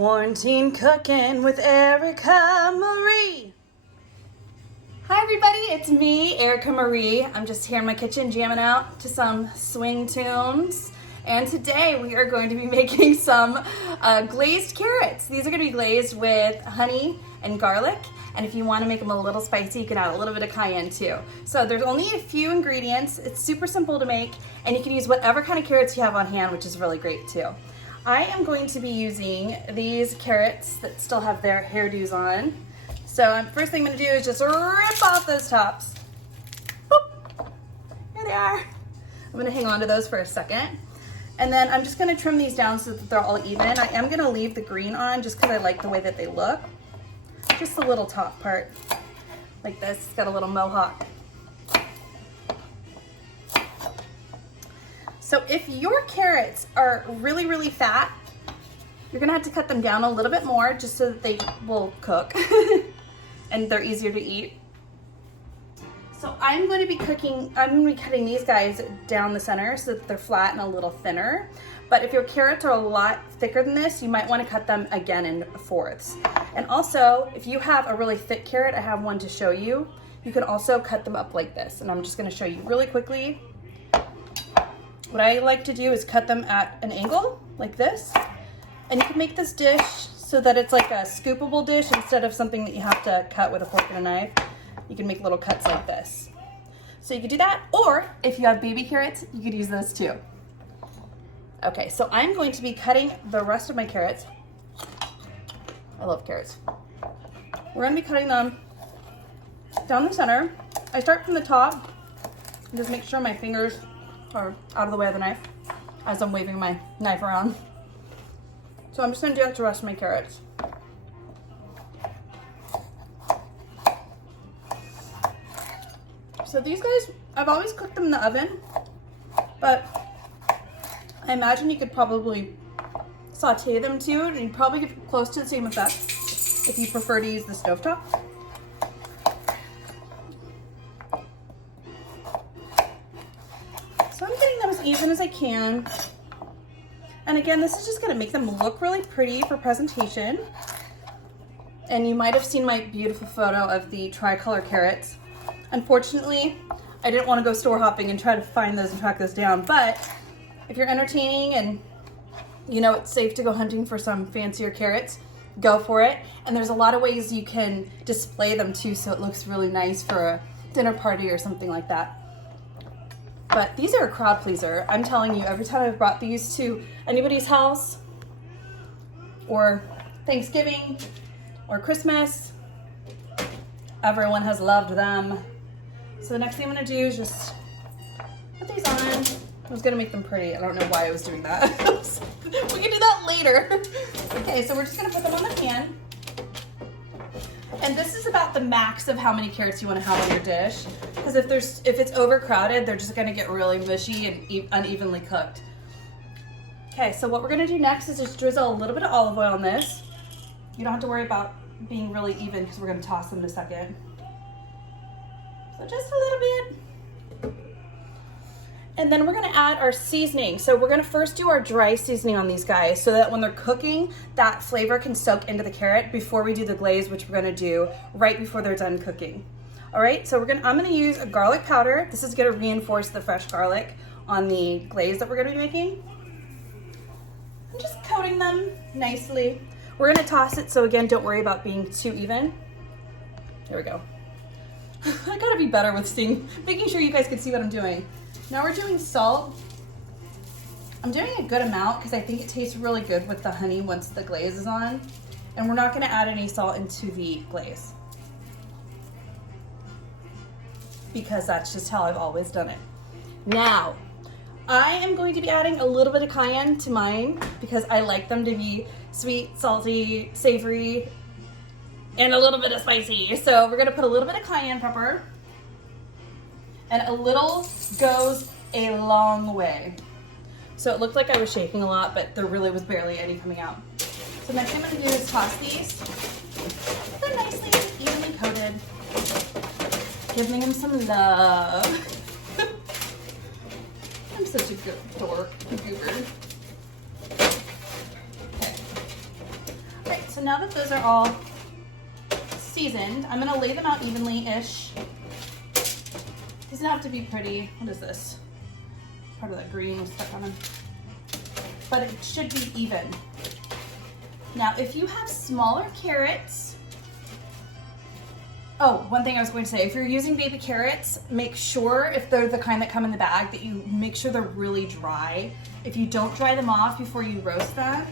Quarantine cooking with Erica Marie. Hi everybody, it's me, Erica Marie. I'm just here in my kitchen jamming out to some swing tunes. And today we are going to be making some glazed carrots. These are going to be glazed with honey and garlic. And if you want to make them a little spicy, you can add a little bit of cayenne too. So there's only a few ingredients. It's super simple to make, and you can use whatever kind of carrots you have on hand, which is really great too. I am going to be using these carrots that still have their hairdos on. So first thing I'm going to do is just rip off those tops. Boop. There they are. I'm going to hang on to those for a second. And then I'm just going to trim these down so that they're all even. I am going to leave the green on just because I like the way that they look. Just the little top part, like this. It's got a little mohawk. So if your carrots are really, really fat, you're gonna have to cut them down a little bit more just so that they will cook and they're easier to eat. So I'm going to be cutting these guys down the center so that they're flat and a little thinner. But if your carrots are a lot thicker than this, you might want to cut them again in fourths. And also, if you have a really thick carrot, I have one to show you. You can also cut them up like this. And I'm just going to show you really quickly. What I like to do is cut them at an angle like this. And you can make this dish so that it's like a scoopable dish instead of something that you have to cut with a fork and a knife. You can make little cuts like this. So you could do that, or if you have baby carrots, you could use those too. Okay, so I'm going to be cutting the rest of my carrots. I love carrots. We're gonna be cutting them down the center. I start from the top and just make sure my fingers are out of the way of the knife as I'm waving my knife around. So I'm just gonna do that to the rest of my carrots. So these guys, I've always cooked them in the oven, but I imagine you could probably saute them too, and you'd probably get close to the same effect if you prefer to use the stovetop. So I'm getting them as even as I can. And again, this is just gonna make them look really pretty for presentation. And you might have seen my beautiful photo of the tricolor carrots. Unfortunately, I didn't want to go store hopping and try to find those and track those down, but if you're entertaining and you know it's safe to go hunting for some fancier carrots, go for it. And there's a lot of ways you can display them too, so it looks really nice for a dinner party or something like that. But these are a crowd pleaser. I'm telling you, every time I've brought these to anybody's house or Thanksgiving or Christmas, everyone has loved them. So the next thing I'm gonna do is just put these on. I was gonna make them pretty. I don't know why I was doing that. We can do that later. Okay, so we're just gonna put them on the pan. And this is about the max of how many carrots you wanna have on your dish. Because if it's overcrowded, they're just gonna get really mushy and unevenly cooked. Okay, so what we're gonna do next is just drizzle a little bit of olive oil on this. You don't have to worry about being really even because we're gonna toss them in a second. So just a little bit. And then we're gonna add our seasoning. So we're gonna first do our dry seasoning on these guys so that when they're cooking, that flavor can soak into the carrot before we do the glaze, which we're gonna do right before they're done cooking. All right, so I'm gonna use a garlic powder. This is gonna reinforce the fresh garlic on the glaze that we're gonna be making. I'm just coating them nicely. We're gonna toss it, so again, don't worry about being too even. There we go. I gotta be better with making sure you guys can see what I'm doing. Now we're doing salt. I'm doing a good amount because I think it tastes really good with the honey once the glaze is on. And we're not gonna add any salt into the glaze, because that's just how I've always done it. Now, I am going to be adding a little bit of cayenne to mine because I like them to be sweet, salty, savory, and a little bit of spicy. So we're gonna put a little bit of cayenne pepper, and a little goes a long way. So it looked like I was shaking a lot, but there really was barely any coming out. So next thing I'm gonna do is toss these. They're nicely evenly coated. Giving them some love. I'm such a good dork, goober. Okay. so now that those are all seasoned, I'm gonna lay them out evenly-ish. Doesn't have to be pretty. What is this? Part of that green was stuck on them. But it should be even. Now, if you have smaller carrots, oh, one thing I was going to say, if you're using baby carrots, make sure, if they're the kind that come in the bag, that you make sure they're really dry. If you don't dry them off before you roast them,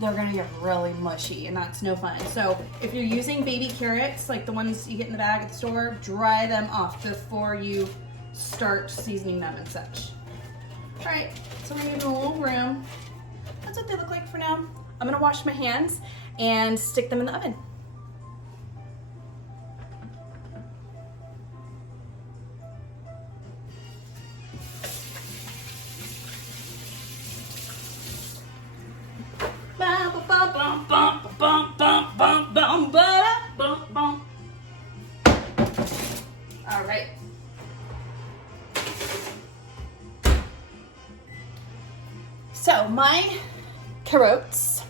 they're gonna get really mushy, and that's no fun. So if you're using baby carrots, like the ones you get in the bag at the store, dry them off before you start seasoning them and such. All right, so we're gonna give them a little room. That's what they look like for now. I'm gonna wash my hands and stick them in the oven. All right. So my carrots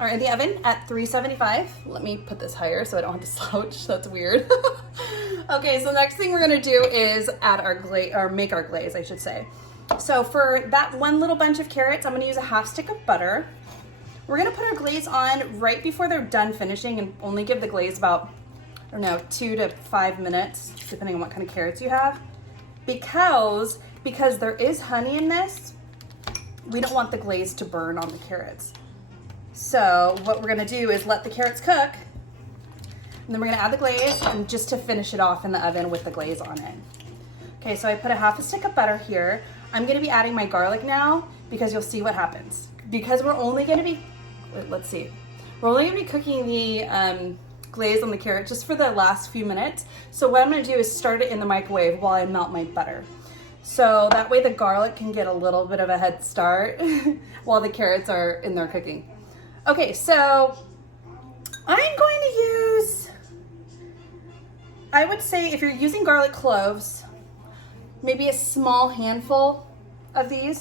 are in the oven at 375. Let me put this higher so I don't have to slouch. That's weird. Okay, so the next thing we're gonna do is add our glaze, or make our glaze, I should say. So for that one little bunch of carrots, I'm gonna use a half stick of butter. We're gonna put our glaze on right before they're done finishing and only give the glaze about, I don't know, 2 to 5 minutes, depending on what kind of carrots you have. Because there is honey in this, we don't want the glaze to burn on the carrots. So what we're gonna do is let the carrots cook, and then we're gonna add the glaze, and just to finish it off in the oven with the glaze on it. Okay, so I put a half a stick of butter here. I'm gonna be adding my garlic now because you'll see what happens. Because we're only gonna be, let's see, we're only gonna be cooking the glaze on the carrot just for the last few minutes. So what I'm gonna do is start it in the microwave while I melt my butter. So that way the garlic can get a little bit of a head start while the carrots are in there cooking. Okay, so I'm going to use, I would say if you're using garlic cloves, maybe a small handful of these,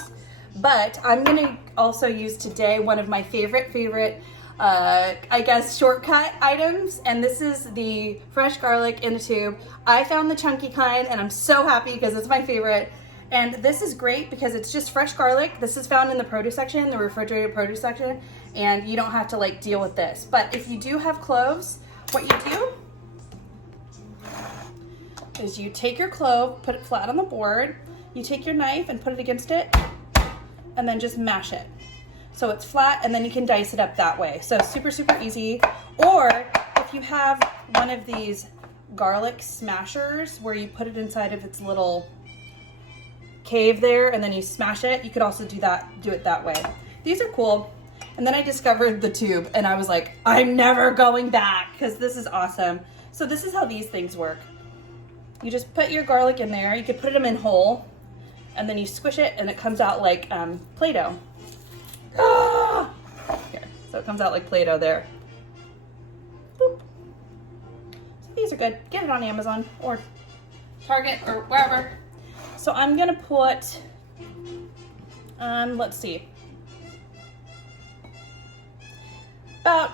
but I'm gonna also use today one of my favorite, I guess, shortcut items, and this is the fresh garlic in a tube. I found the chunky kind, and I'm so happy because it's my favorite. And this is great because it's just fresh garlic. This is found in the produce section, the refrigerated produce section, and you don't have to like deal with this. But if you do have cloves, what you do is you take your clove, put it flat on the board, you take your knife and put it against it, and then just mash it. So it's flat, and then you can dice it up that way. So super, super easy. Or if you have one of these garlic smashers where you put it inside of its little cave there and then you smash it, you could also do it that way. These are cool. And then I discovered the tube and I was like, I'm never going back because this is awesome. So this is how these things work. You just put your garlic in there. You could put them in whole, and then you squish it and it comes out like Play-Doh. Ah! Here, so it comes out like Play-Doh there. Boop. So these are good. Get it on Amazon or Target or wherever. So I'm gonna put, let's see, about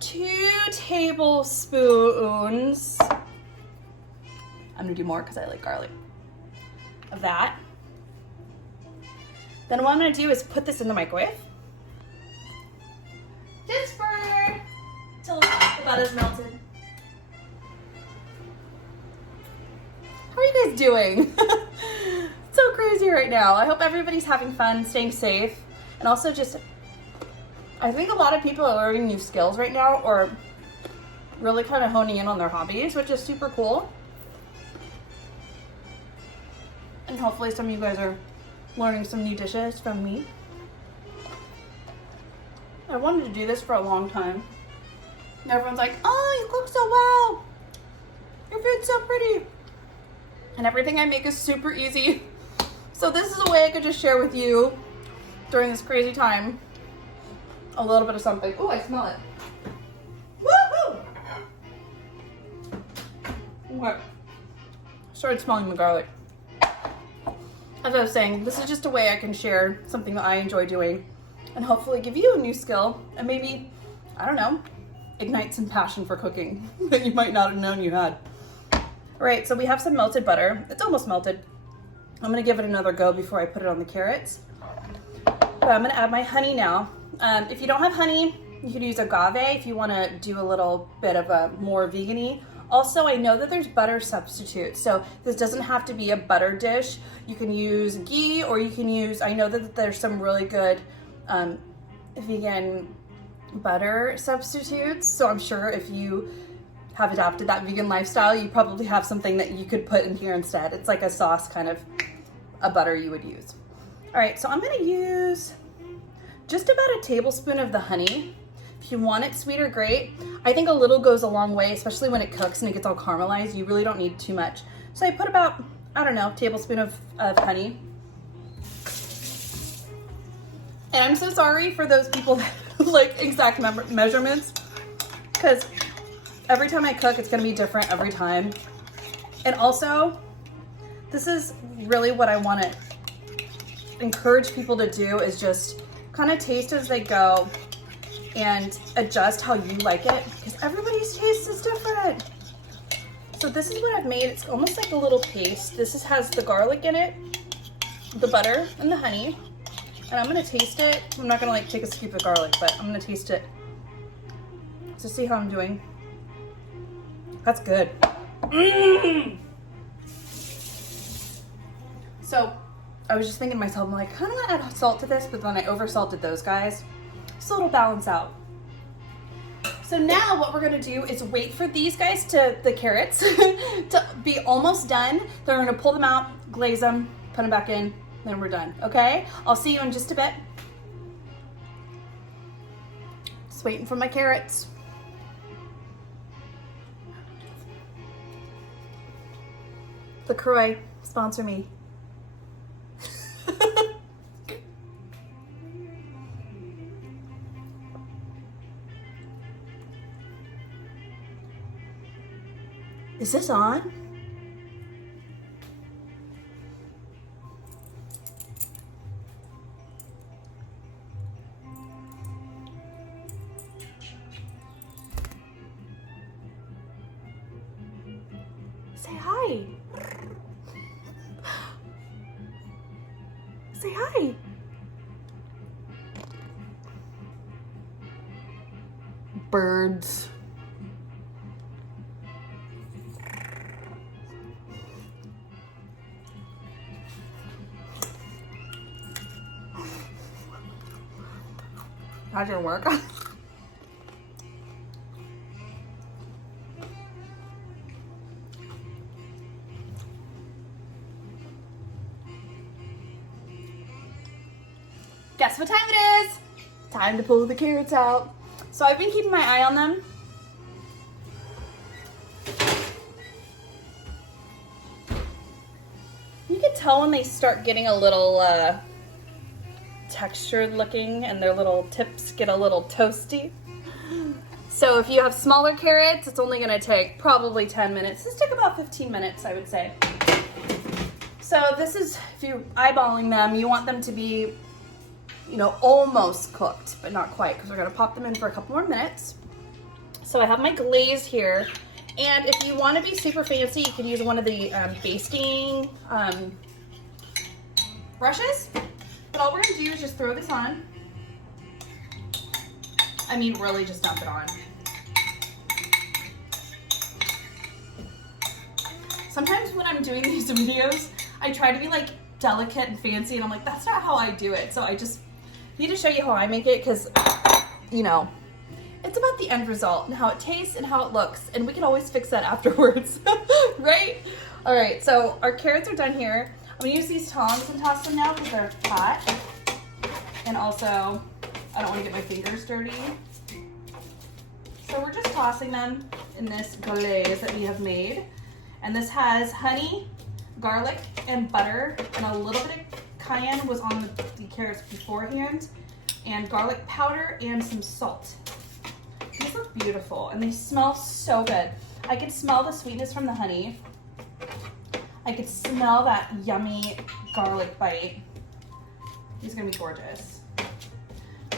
2 tablespoons. I'm gonna do more because I like garlic. Of that. Then what I'm gonna do is put this in the microwave. Just for till the butter's melted. How are you guys doing? It's so crazy right now. I hope everybody's having fun, staying safe, and also just, I think a lot of people are learning new skills right now, or really kind of honing in on their hobbies, which is super cool. And hopefully some of you guys are learning some new dishes from me. I wanted to do this for a long time. And everyone's like, oh, you cook so well. Your food's so pretty. And everything I make is super easy. So this is a way I could just share with you during this crazy time a little bit of something. Oh, I smell it. Woohoo! Okay. Started smelling the garlic. As I was saying, this is just a way I can share something that I enjoy doing and hopefully give you a new skill. And maybe, I don't know, ignite some passion for cooking that you might not have known you had. All right, so we have some melted butter. It's almost melted. I'm gonna give it another go before I put it on the carrots. But I'm gonna add my honey now. If you don't have honey, you could use agave if you wanna do a little bit of a more vegan-y. Also, I know that there's butter substitutes, so this doesn't have to be a butter dish. You can use ghee, or you can use, I know that there's some really good vegan butter substitutes. So I'm sure if you have adopted that vegan lifestyle, you probably have something that you could put in here instead. It's like a sauce, kind of a butter you would use. All right, so I'm gonna use just about a tablespoon of the honey. If you want it sweeter, great. I think a little goes a long way, especially when it cooks and it gets all caramelized. You really don't need too much. So I put about, I don't know, a tablespoon of honey. And I'm so sorry for those people that like exact measurements, because every time I cook, it's gonna be different every time. And also, this is really what I wanna encourage people to do, is just kind of taste as they go and adjust how you like it, because everybody's taste is different. So this is what I've made. It's almost like a little paste. This has the garlic in it, the butter, and the honey. And I'm gonna taste it. I'm not gonna like take a scoop of garlic, but I'm gonna taste it to see how I'm doing. That's good. So I was just thinking to myself, I'm like, I kind of want to add salt to this, but then I oversalted those guys. So it'll balance out. So now what we're gonna do is wait for these guys the carrots, to be almost done. Then we're gonna pull them out, glaze them, put them back in, then we're done, okay? I'll see you in just a bit. Just waiting for my carrots. LaCroix, sponsor me. Is this on? Say hi. Say hi. Birds. That didn't work. Guess what time it is? Time to pull the carrots out. So I've been keeping my eye on them. You can tell when they start getting a little textured looking and their little tips get a little toasty. So if you have smaller carrots, it's only gonna take probably 10 minutes. This took about 15 minutes, I would say. So this is, if you're eyeballing them, you want them to be, you know, almost cooked, but not quite, because we're gonna pop them in for a couple more minutes. So I have my glaze here, and if you want to be super fancy, you could use one of the basting brushes. But all we're gonna do is just throw this on. I mean, really just dump it on. Sometimes when I'm doing these videos, I try to be like delicate and fancy, and I'm like, that's not how I do it. So I just need to show you how I make it, because, you know, it's about the end result and how it tastes and how it looks, and we can always fix that afterwards, right? All right, so our carrots are done here. I'm gonna use these tongs and toss them now because they're hot. And also, I don't wanna get my fingers dirty. So we're just tossing them in this glaze that we have made. And this has honey, garlic, and butter, and a little bit of cayenne was on the carrots beforehand, and garlic powder and some salt. These look beautiful, and they smell so good. I could smell the sweetness from the honey. I could smell that yummy garlic bite. These are gonna be gorgeous.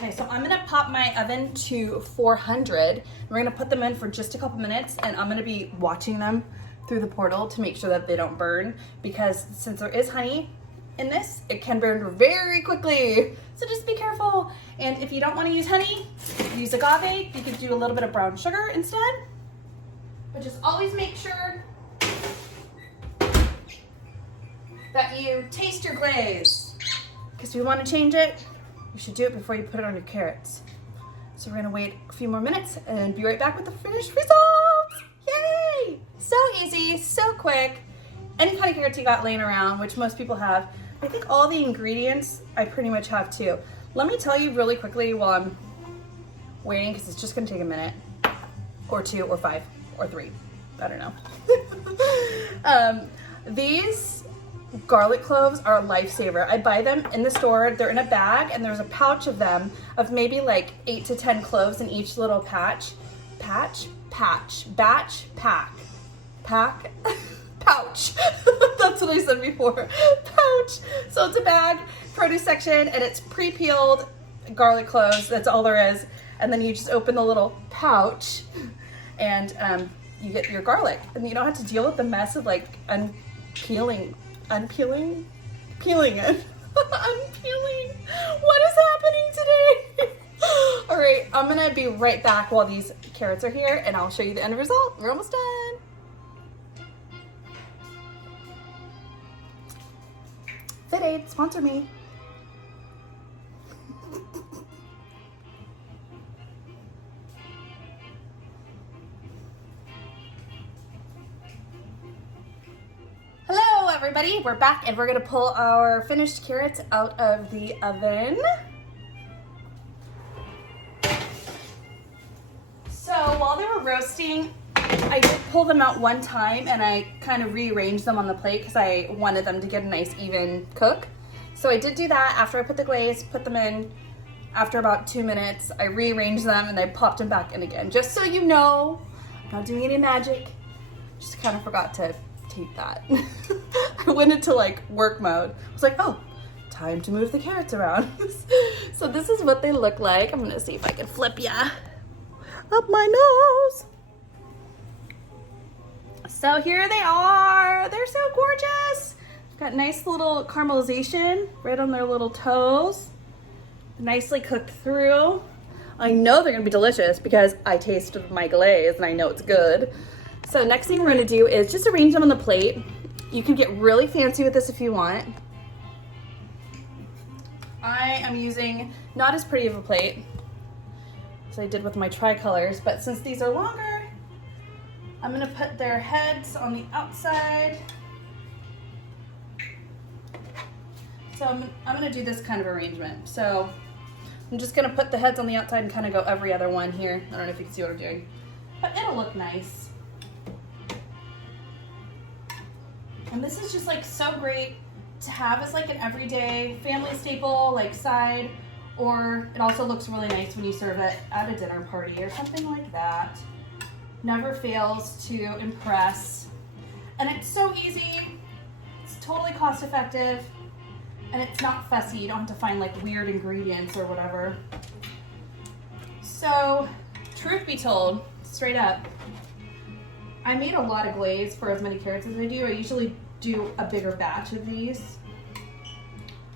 Okay, so I'm gonna pop my oven to 400. We're gonna put them in for just a couple minutes, and I'm gonna be watching them through the portal to make sure that they don't burn, because since there is honey in this, it can burn very quickly. So just be careful. And if you don't wanna use honey, use agave. You could do a little bit of brown sugar instead. But just always make sure that you taste your glaze, because if you want to change it, you should do it before you put it on your carrots. So we're gonna wait a few more minutes and be right back with the finished results. Yay! So easy, so quick. Any kind of carrots you got laying around, which most people have. I think all the ingredients I pretty much have too. Let me tell you really quickly while I'm waiting, because it's just gonna take a minute or 2 or 5 or 3. I don't know. These garlic cloves are a lifesaver. I buy them in the store. They're in a bag, and there's a pouch of them of maybe like 8 to 10 cloves in each little pouch. That's what I said before. Pouch. So it's a bag, produce section, and it's pre-peeled garlic cloves. That's all there is. And then you just open the little pouch, and you get your garlic, and you don't have to deal with the mess of like peeling it. Unpeeling. What is happening today? All right, I'm gonna be right back while these carrots are here, and I'll show you the end result. We're almost done. Fit Aid, sponsor me. Hello everybody, we're back, and we're gonna pull our finished carrots out of the oven. So while they were roasting, I did pull them out one time, and I kind of rearranged them on the plate because I wanted them to get a nice even cook. So I did do that after I put the glaze, put them in. After about 2 minutes, I rearranged them and I popped them back in again. Just so you know, I'm not doing any magic. Just kind of forgot to tape that. I went into like work mode. I was like, oh, time to move the carrots around. So this is what they look like. I'm gonna see if I can flip ya up my nose. So here they are. They're so gorgeous. Got nice little caramelization right on their little toes. Nicely cooked through. I know they're gonna be delicious because I tasted my glaze and I know it's good. So next thing we're gonna do is just arrange them on the plate. You can get really fancy with this if you want. I am using not as pretty of a plate as I did with my tricolors, but since these are longer, I'm gonna put their heads on the outside. So I'm gonna do this kind of arrangement. So I'm just gonna put the heads on the outside and kind of go every other one here. I don't know if you can see what I'm doing, but it'll look nice. And this is just like so great to have as like an everyday family staple, like side, or it also looks really nice when you serve it at a dinner party or something like that. Never fails to impress. And it's so easy, it's totally cost effective, and it's not fussy. You don't have to find like weird ingredients or whatever. So, truth be told, straight up, I made a lot of glaze for as many carrots as I do. I usually do a bigger batch of these.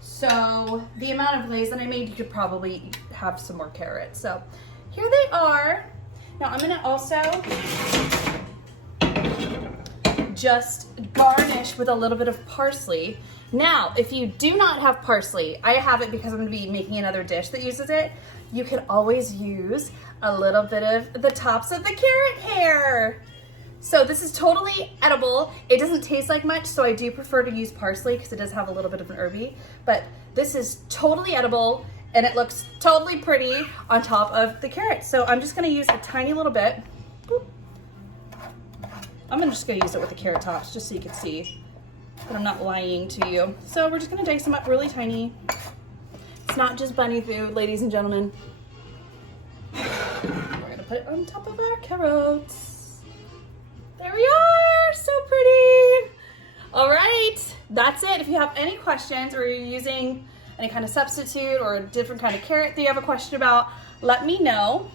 So the amount of glaze that I made, you could probably have some more carrots. So here they are. Now I'm gonna also just garnish with a little bit of parsley. Now, if you do not have parsley, I have it because I'm gonna be making another dish that uses it. You can always use a little bit of the tops of the carrot hair. So this is totally edible. It doesn't taste like much, so I do prefer to use parsley because it does have a little bit of an herby, but this is totally edible and it looks totally pretty on top of the carrots. So I'm just gonna use a tiny little bit. Boop. I'm just gonna use it with the carrot tops just so you can see that I'm not lying to you. So we're just gonna dice them up really tiny. It's not just bunny food, ladies and gentlemen. We're gonna put it on top of our carrots. There we are, so pretty. All right, that's it. If you have any questions or you're using any kind of substitute or a different kind of carrot that you have a question about, let me know.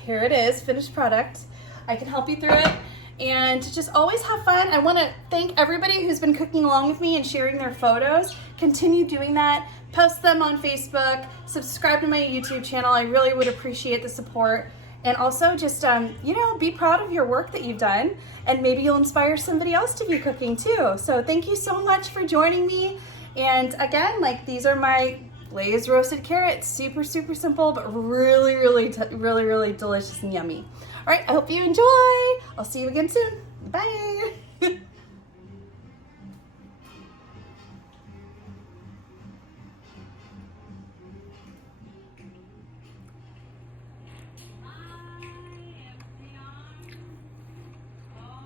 Here it is, finished product. I can help you through it. And just always have fun. I want to thank everybody who's been cooking along with me and sharing their photos. Continue doing that. Post them on Facebook. Subscribe to my YouTube channel. I really would appreciate the support. And also just, you know, be proud of your work that you've done. And maybe you'll inspire somebody else to be cooking too. So thank you so much for joining me. And again, like, these are my glazed roasted carrots. Super, super simple, but really, really, really delicious and yummy. All right, I hope you enjoy. I'll see you again soon. Bye.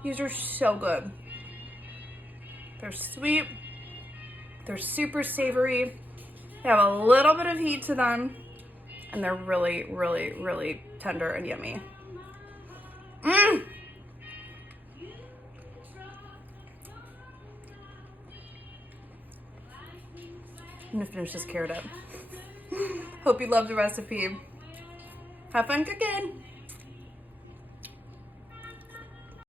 These are so good. They're sweet. They're super savory. They have a little bit of heat to them. And they're really, really, really tender and yummy. Mmm! I'm gonna finish this carrot up. Hope you love the recipe. Have fun cooking!